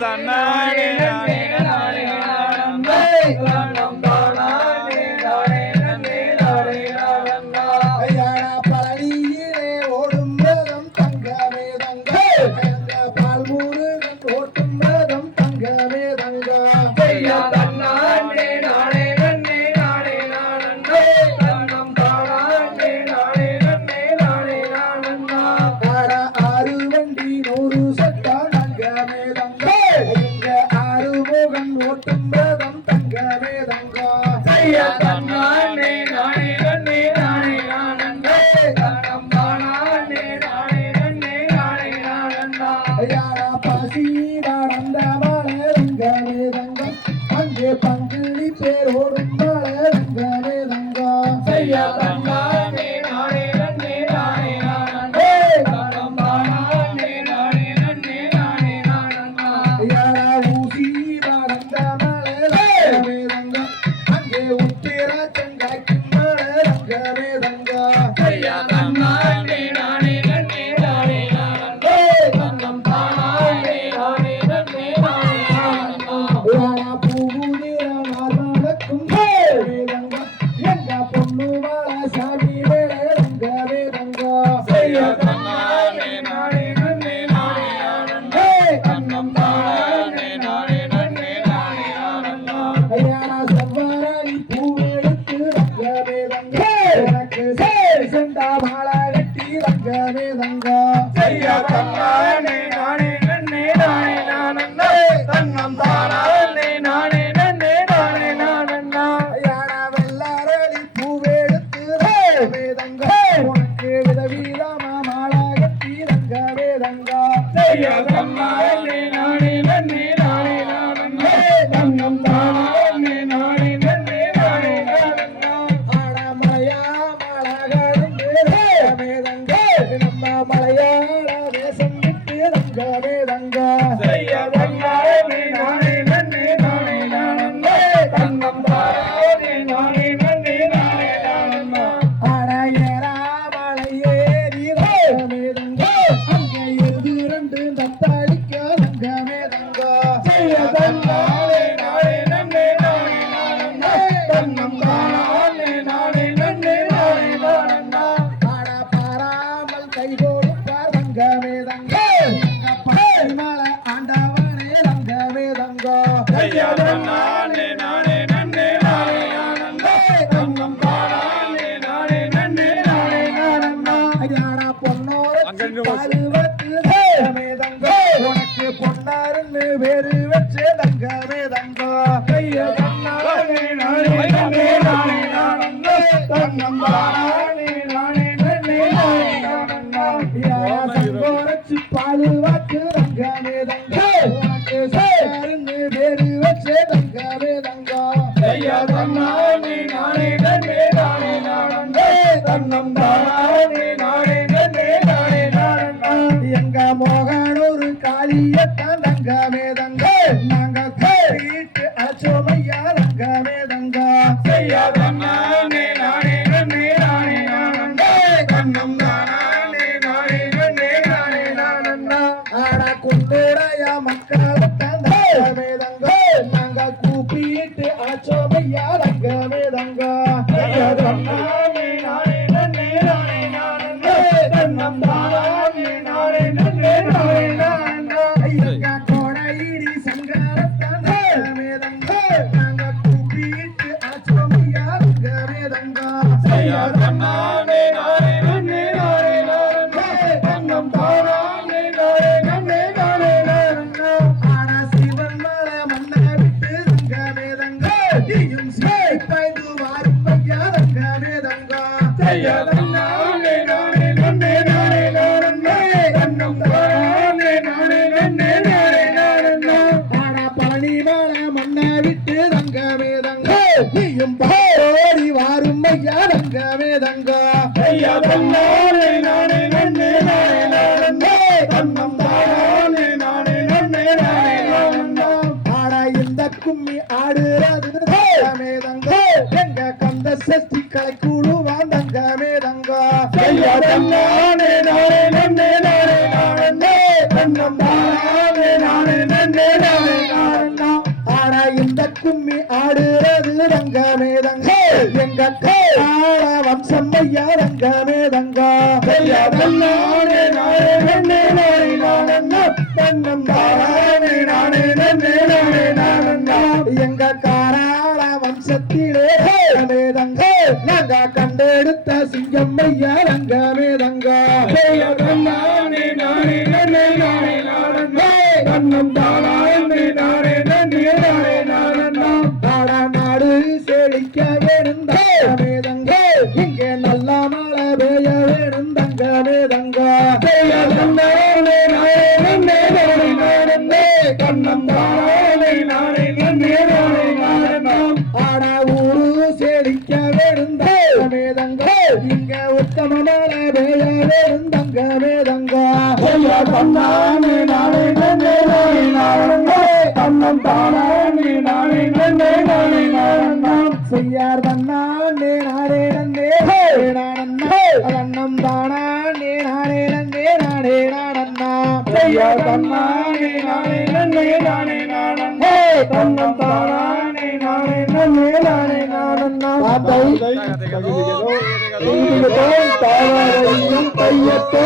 தன்னானே நானே நானே நானே தன்னம் தானானே நானே நானே நானே நானே ஐயாடா பழனியிலே ஓடும் ரதம் தங்கமே தங்க பால் முருகன் ஓட்டும் ரதம் தங்கமே தங்க ஐயா தன்னானே நானே நானே நானே நானே தன்னம் தானானே நானே நானே நானே நானே ஆடா ஆறு வண்டி 100 சட்டா தங்கமே தங்க இங்க ஆறுமுகன் ஓட்டும் ரதம் தங்கமே தங்க ஐயா தன்னானே நானே நானே நானே நானே தன்னம் தானானே நானே நானே நானே நானே ஐயாடா பாசி நடந்த மலை தங்கமே தங்க அங்கே பங்குனி பேர் ஓடும் மலை தங்கமே தங்க ஐயா தன்னானே நானே நானே நானே நானே தன்னம் தானானே நானே நானே நானே நானே ஐயாடா ஊசி நடந்த மலை தங்கமே தங்க அங்கே உத்திர செங்காய்க்கும் மலை தங்கமே தங்க ஐயா தன்னானே நானே நானே நானே நானே தன்னம் தானானே நானே நானே நானே நானே பூவுதிர நாதனக்கும் தங்கமே தங்க எங்க பொண்ணு வாழ சாமி வேலை தங்கமே தங்க ஐயா தன்னானே நானே நானே நானே நானே தன்னம் தானானே நானே நானே நானே நானே ஐயாடா செவ்வாரணி பூவெடுத்து தங்கமே தங்க எனக்கு செண்டா மாலை கட்டி தங்கமே தங்க ஐயா தன்னானே நானே நானே நானே நானே தன்னம் தானானே நானே நானே நானே நானே ஐயாடா வெள்ளாரளி பூவெடுத்து தங்கமே தங்க உனக்கு விதவிதமா மாலை கட்டி தங்கமே தங்க ஐயா தன்னானே நானே நானே நானே நானே தன்னம் தானானே நானே நானே நானே நானே ஆடா மலையா மலகடந்து தங்கமே தங்க நம்ம மலையாள தேசம் விட்டு தங்கமே தங்க ஐயா தன்னானே நானே நானே நானே நானே தன்னம் தானானே நானே நானே நானே நானே ஆடா ஏறா மலை ஏறி தங்கமே தங்க அங்கே இருந்து 2 தத்தளிக்க தங்கமே தங்க ஐயா தன்னானே நானே நானே நானே நானே தன்னம் தானானே நானே நானே நானே நானே ஆடா பாராமல் கை கொடுப்பார் தங்கமே தங்க பரிமள ஆண்டவனே தங்கமே தங்க ஐயா தன்னானே நானே நானே நானே நானே தன்னம் தானானே நானே நானே நானே நானே ஐயாடா பொன்னோரச்சு பாலுவத்து தங்கமே தங்க உனக்கு பொன்னாருன்னு பேரு வச்சு தங்கமே தங்க ஐயா தன்னானே நானே நானே நானே நானே தன்னம் தானானே நானே நானே நானே நானே ஐயா சங்கோரச்சு பாலுவத்து தங்கமே தங்க உனக்கு பொன்னாருன்னு பேரு வச்சு தங்கமே தங்க ஐயா தன்னானே நானே நானே நானே நானே தன்னம் தானானே நானே நானே நானே நானே எங்க மோகனூர் காளியத்தான் தங்கமே தங்க நாங்க கோரிட்டு அச்சோமையா தங்கமே தங்க ஐயா தன்னானே நானே நானே நானே நானே தன்னம் தானானே நானே நானே நானே நானே ஆடா குண்டுடைய மக்களத்தான் தங்கமே தங்க நாங்க கூப்பிட்டு அச்சோமையா தங்கமே தங்க ஐயா தன்னானே நானே நானே நானே நானே தன்னம் தானானே நானே நானே நானே நானே ஐயா கோடையிரி சங்கரத்தான் தங்கமே தங்க நாங்க கூப்பிட்டு அச்சோமையா தங்கமே தங்க ஐயா தன்னானே நானே நானே நானே நானே தன்னம் தானானே நானே நானே நானே நானே ஆடா சிவன் மலை மண்ணை விட்டு தங்கமே தங்க நீயும் பாய்ந்து வாரும் ஐயா தங்கமே தங்க ஐயா தன்னானே நானே நானே நானே நானே தன்னம் தானானே நானே நானே நானே நானே ஆடா பழனி மலை மண்ணை விட்டு தங்கமே தங்க நீயும் பாடி வாரும் ஐயா தங்கமே தங்க ஐயா தன்னானே நானே நானே நானே நானே தன்னம் தானானே நானே நானே நானே நானே ஆடா இந்த கும்மி ஆடுறது தங்கமே தங்க எங்க கந்த சஷ்டி கலை கூடுவான் தங்கமே தங்க ஐயா தன்னானே நானே நானே நானே நானே தன்னம் தானானே நானே நானே எங்க கால வம்சம் ஐயா தங்கமே தங்கா ஐயா தன்னானே நானே நன்னே நானே நானன்னா தன்னம் தானே நானே நன்னே நானே நானன்னா எங்க காராள வம்சத்திலே தங்கமே தங்கா நாங்க கண்டெடுத்த சிங்கம் ஐயா தங்கமே தங்கா ஐயா தன்னானே நானே நன்னே நானே நானன்னா தன்னம் தானே நானே நன்னே நானே நானன்னா நாடு செழிக்க வேணும் தங்கமே தங்கா இங்கே நல்ல மழை பெய்ய வேணும் தங்கமே தங்கா பெய்ய தந்தானே நானே நன்னே நானே நானன்னே கண்ணம் தானே நானே நன்னே நானே நானன்னா ஆட ஊரு செழிக்க வேணும் தங்கமே தங்கா இங்க உத்தம மழை பெய்ய வேணும் தங்கமே தங்கா பெய்ய தந்தானே நானே நன்னே நானே நானன்னே கண்ணம் தானே நானே நன்னே நானே நானன்னா செய்யார் தன்னானே நானே நன்னே நானன்னா அண்ணம் தானே நானே நன்னே நானே நானன்னா செய்யார் தன்னானே நானே நன்னே நானே நானன்னே தன்னம் தானே நானே நன்னே நானே நானன்னா தாத்தை தாவரையும் கையத்தே